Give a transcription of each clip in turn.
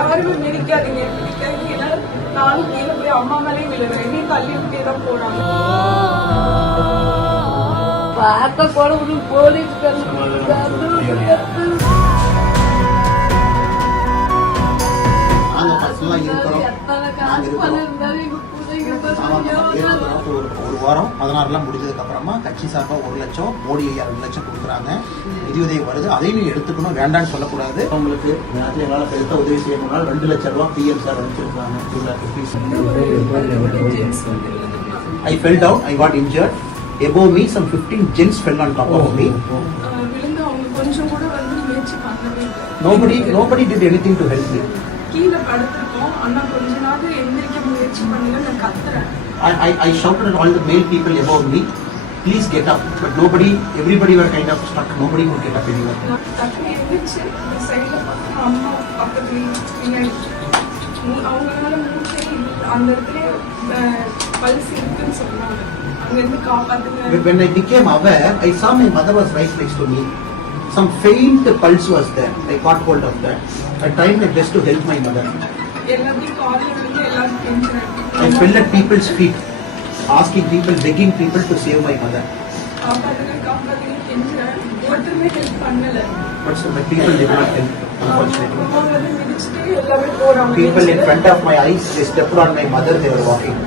யாருமே மிதிக்காதீங்க பிடிக்காதீங்க. ஏன்னா நானும் கீழே போய் அம்மா மேலே விழுறேன். என்னையும் தள்ளி விட்டே தான் போறாங்க. பார்த்த கூட போலீஸ் ஒரு வாரம் 16 முடிஞ்சதுக்கு அப்புறமா கட்சி சார்பா 1 லட்சம், மோடி ஐயா 2 லட்சம் கொடுக்குறாங்க. நிதியுதவி வருது, அதையும் நீ எடுத்துக்கணும், வேண்டான்னு சொல்லக்கூடாது. உங்களுக்கு எங்களால் பெருத்த உதவி செய்யணும்னா 2 லட்சம் ரூபாய் பிஎம் சார் அனுப்பிச்சிருக்காங்க. I fell down, I got injured. Above me, some 15 gents fell on top of me. Nobody did anything to help me. I shouted at all the male people above me, please get up. But everybody were kind of stuck. Nobody could get up anywhere. When I became aware, I saw my mother was right next to me. Some faint pulse was there. I caught hold of that. I tried my best to help my mother. I fell at people's feet, asking people, begging people to save my mother. But my people did not help, unfortunately. People in front of my eyes, they stepped on my mother, they were walking.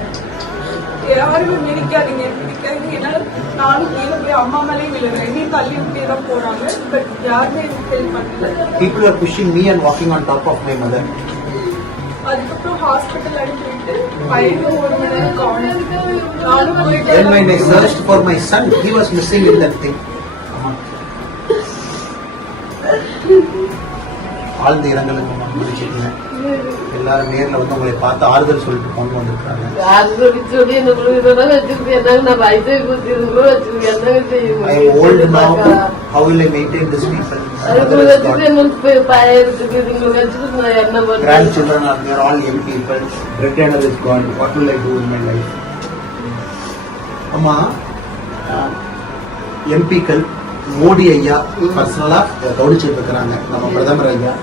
யாருமே மிதிக்காதீங்க பிடிக்காதீங்க. ஏன்னா நானும் கீழே போய் அம்மா மேலே விழுறேன். என்னையும் தள்ளி விட்டே தான் போறாங்க. பட் யாருமே ஹெல்ப் பண்ணல. People were pushing me and walking on top of my mother. அதுக்கப்புறம் ஹாஸ்பிட்டல் அனுப்பிட்டு 1 மணி நேரம் நானும் போயிட்டு. When I searched for my son, he was missing in that thing. ஆழ்ந்த இரங்கலுக்கு முடிச்சுக்கீங்க. எல்லாரும் நேர்ல வந்து உங்களை பார்த்து ஆறுதல் சொல்லிட்டு கொண்டு வந்திருக்காங்க. I am old now. How will I maintain this people? Grandchildren are there, all young people. Retainer is gone. What will I do in my life? அம்மா, எம்பிக்கள் மோடி ஐயா பர்சனலா கவனிச்சுட்டு இருக்கிறாங்க. நம்ம பிரதமர் ஐயா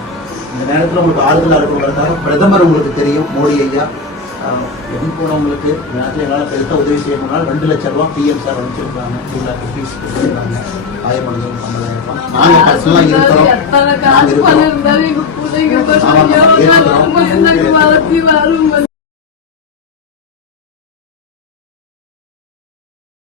இந்த நேரத்தில் உங்களுக்கு ஆறுதலாக இருக்கிறவங்களுக்காக பிரதமர் உங்களுக்கு தெரியும், மோடி ஐயா எதுவும் போனவங்களுக்கு எங்களால் பெருத்த உதவி செய்யணும்னா 2 லட்சம் ரூபாய் பிஎம் சார் அனுப்பிச்சிருக்காங்க. 2 lakh rupees கொடுத்துருக்காங்க. காயமடைஞ்சவங்க 50,000 ரூபாய். நாங்கள் பர்சனலாக இருக்கிறோம்.